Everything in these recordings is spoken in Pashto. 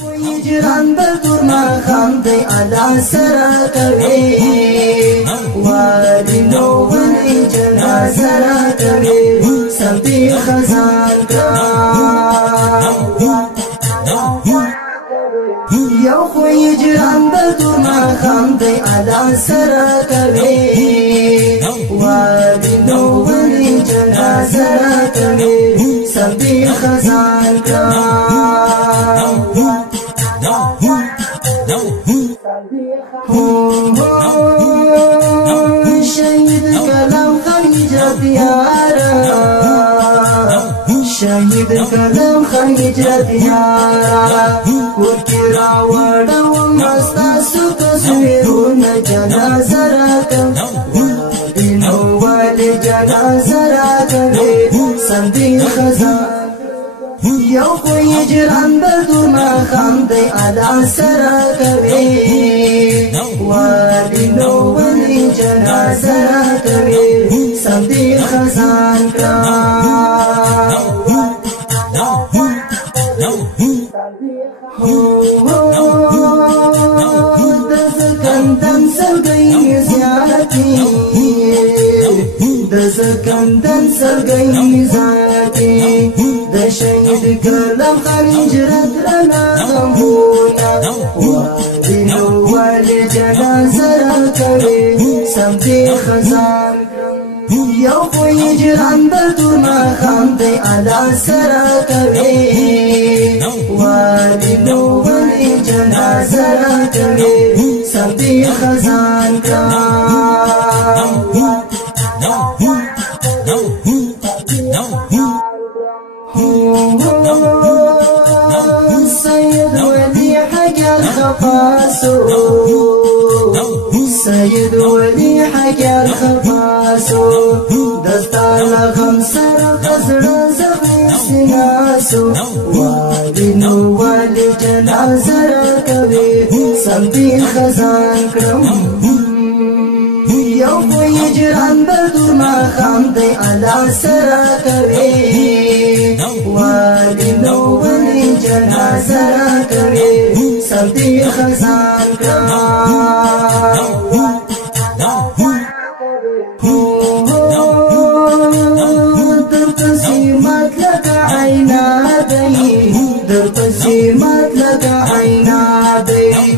هجران بدر ما خام دی علا سرا کوي وادي نو ولي جنازه را کوي سمدي خزان کا یو خو هجران بدر ما خام دی علا سرا کوي وادي نو ولي جنازه را کوي سمدي خزان کا شهید کلام خیجت یارا شهید کلام خیجت یارا کورکی راوڑا مستاسو تصویرون جنازه را کم دینو والی جنازه را کم سمدی خزان یو خو هجران بدر ما خام دی علا سرا کوي وادي نو ولي جنازه را کوي سمدي خزان کا د سکندن سرګي زیاتی د سکندن سرګي زیاتی د شهید کلام خنجرت رنا غمونا وادي نو ولي جنازه را کوي سمدي خزان یو خو هجران بدر ما خام دی علا سرا کوي وادي نو ولي جنازه را کوي سمدي خزان کا سيد ولي حجر خفاسو سيد ولي حجر خفاسو دستال خمسر قصر زخي سناسو وادي نو ولي جنازه را کوي سمدي خزان کرم یو خو هجران بدر ما خام دی علا سرا کوي وادي نو ولي جنازه را کوي سمدي خزان کا در پسیمت لگا عینا دی در پسیمت لگا عینا دی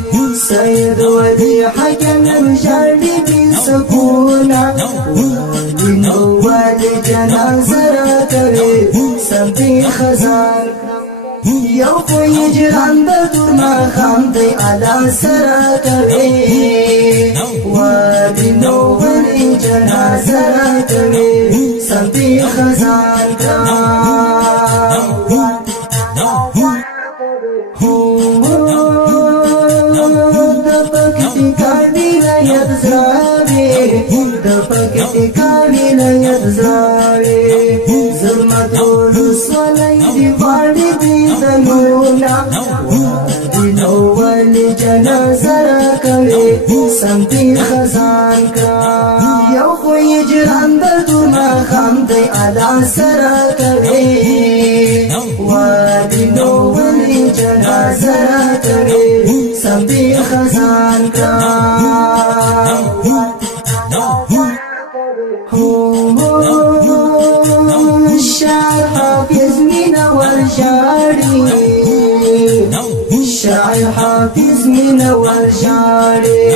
سید ولی حکم جردی بی سکونا وادي نو ولي جنازه را کوي سمدي خزان یو خو هجران بدر ما خام دی علا سرا کوي وادي نو ولي جنازه را کوي سمدي خزان کا پکتیکانی نیت زاوی ظلمت ولسوالی دی واردی بیدنونا وادي نو ولي جنازه را کوي سمدي خزان کا یو خو هجران بدر ما خام دی علا سرا کوي وادي نو ولي جنازه را کوي سمدي خزان کا الشاعر حافظ من والجاري الشاعر حافظ من والجاري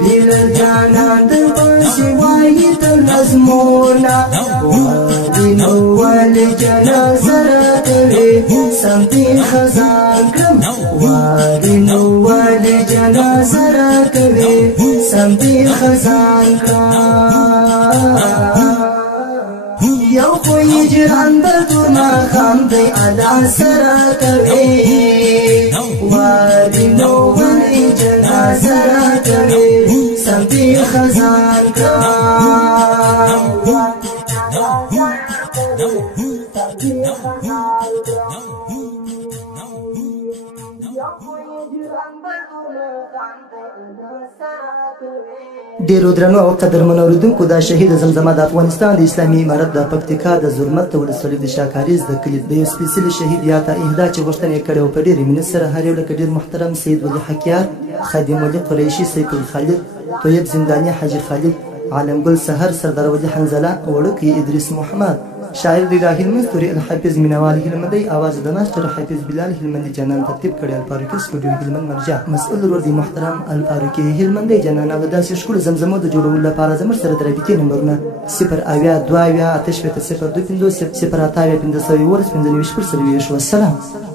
بلا الجانان دربس وايد الأزمونة وادي نو ولي جنازه را کوي سمدي خزان كم وادي نو ولي جنازه را کوي سمدي خزان یو خو هجران بدر ما خام دی علا سرا کوي وادي نو ولي جنازه را کوي سمدي خزان کا یو خو هجران بدر ما خام دی علا سرا ډیرو درنو او قدرمنو اوریدونکو دا شهید زمزمه د افغانستان د اسلامي امارت د پکتیکا د زرمت ولسوالۍ د شاکاریز د کلي د یو سپېڅلي شهید یا ته اهدا چې غوښتنه یې کړې وه په ډېرې مینې سره هر یو لکه ډېر محترم سید ولی حکیار خادم ولی قریشي سیف الخالد طیب زنداني حاجي خالد عالمګل سحر سردار ولی حنزله وړوکی ادریس محمد شاعر د هلمند ستوري الحافظ مینوال هلمندی اواز د ماستر حافظ بلال هلمندی جانان ترتیب کړی الفاروقي سټوډیو هلمند مرجع مسؤل ورور دی محترم الفاروقي هلمندی جانان او داسې ښکلو زمزمو د جوړولو لپاره زموږ سره د رابطې نمبرونه 0 اویا 2 اویا 8 0 2 50 0 8 15 15 والسلام.